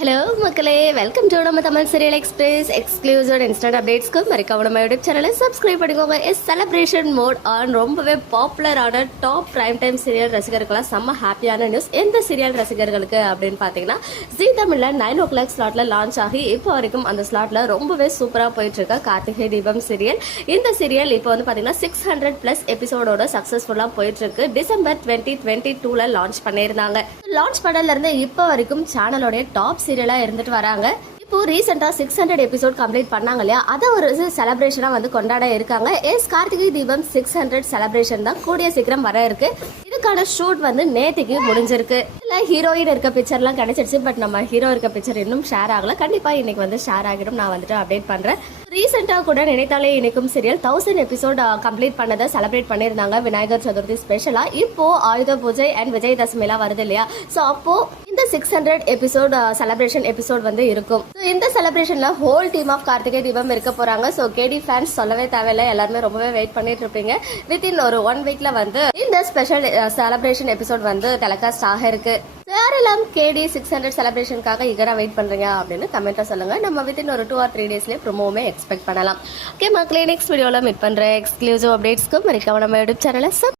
Hello மக்களே. Welcome to நம்ம Tamil serial express exclusive instant அப்டேட்ஸ்க்கு மறக்காம நம்ம யூடியூப் சேனலை சப்ஸ்கிரைப் பண்ணிக்கோங்க எஸ் செலிப்ரேஷன் மோட் ஆன் ரொம்பவே பாப்புலரான டாப் பிரைம் டைம் சீரியல் ரசிகர்களாம் செம்ம ஹாப்பியான நியூஸ் எந்த சீரியல் ரசிகர்களுக்கு அப்படின்னு பார்த்தீங்கன்னா ஜி தமிழில் நைன் ஓ கிளாக் ஸ்லாட்டில் லான்ச் ஆகி இப்போ வரைக்கும் அந்த ஸ்லாட்டில் ரொம்பவே சூப்பராக போயிட்டுருக்க கார்த்திகை தீபம் சீரியல் இந்த சீரியல் இப்போ வந்து பார்த்தீங்கன்னா சிக்ஸ் ஹண்ட்ரட் ப்ளஸ் எபிசோடோட சக்ஸஸ்ஃபுல்லாக போயிட்டுருக்கு. டிசம்பர் டுவெண்ட்டி டுவெண்ட்டி டூவில் லான்ச் பண்ணியிருந்தாங்க. லான்ச் பண்ணலேருந்து இப்போ வரைக்கும் சேனலோடைய டாப் சீரியலாக இருந்துட்டு வராங்க. இப்போ ரீசெண்டாக சிக்ஸ் ஹண்ட்ரட் எபிசோட் கம்ப்ளீட் பண்ணாங்க இல்லையா? அதை ஒரு செலப்ரேஷனாக வந்து கொண்டாட இருக்காங்க. S Karthigai Deepam six hundred celebration தான். கூடிய சீக்கிரம் வர இருக்கு. இதுக்கான ஷூட் வந்து நேத்திக்கு முடிஞ்சிருக்கு. இல்லை ஹீரோயின் இருக்க பிக்சர்லாம் கிடைச்சிருச்சு. பட் நம்ம ஹீரோ இருக்க பிக்சர் இன்னும் ஷேர் ஆகல. கண்டிப்பாக இன்னைக்கு வந்து ஷேர் ஆகிடும். நான் வந்துட்டு அப்டேட் பண்ணுறேன் ரீசெண்டாக கூட நினைத்தாலே இணைக்கும் சீரியல் தௌசண்ட் எபிசோட் கம்ப்ளீட் பண்ணதை செலிப்ரேட் பண்ணியிருந்தாங்க. விநாயகர் சதுர்த்தி ஸ்பெஷலாக இப்போ ஆயுத பூஜை அண்ட் விஜயதசமிலாம் வருது இல்லையா? ஸோ அப்போ six hundred episode celebration episode வந்து இருக்கும். இந்த செலிப்ரேஷன்ல whole team of Karthigai Deepam இருக்க போறாங்க. ஸோ கேடி ஃபேன்ஸ் சொல்லவே தேவையில்லை. எல்லாருமே ரொம்பவே வெயிட் பண்ணிட்டு இருப்பீங்க. வித்தின் ஒரு ஒன் வீக்ல வந்து இந்த ஸ்பெஷல் செலிப்ரேஷன் எபிசோட் வந்து டெலகாஸ்ட் ஆக இருக்கு. யாரெல்லாம் கேடி சிக்ஸ் ஹண்ட்ரட் செலிப்ரேஷனுக்காக இகரா வெயிட் பண்றீங்க அப்படின்னு கமெண்ட்டா சொல்லுங்க. நம்ம வித்தின் ஒரு டூ ஆர் த்ரீ டேஸ்லேயே ப்ரொமோவுமே எக்ஸ்பெக்ட் பண்ணலாம். ஓகே மக்களே நெக்ஸ்ட் வீடியோவில் மீட் பண்ற எக்ஸ்க்ளூசிவ் அப்டேட்ஸ்க்கு மறக்காம நம்ம யூடியூப் சேனலை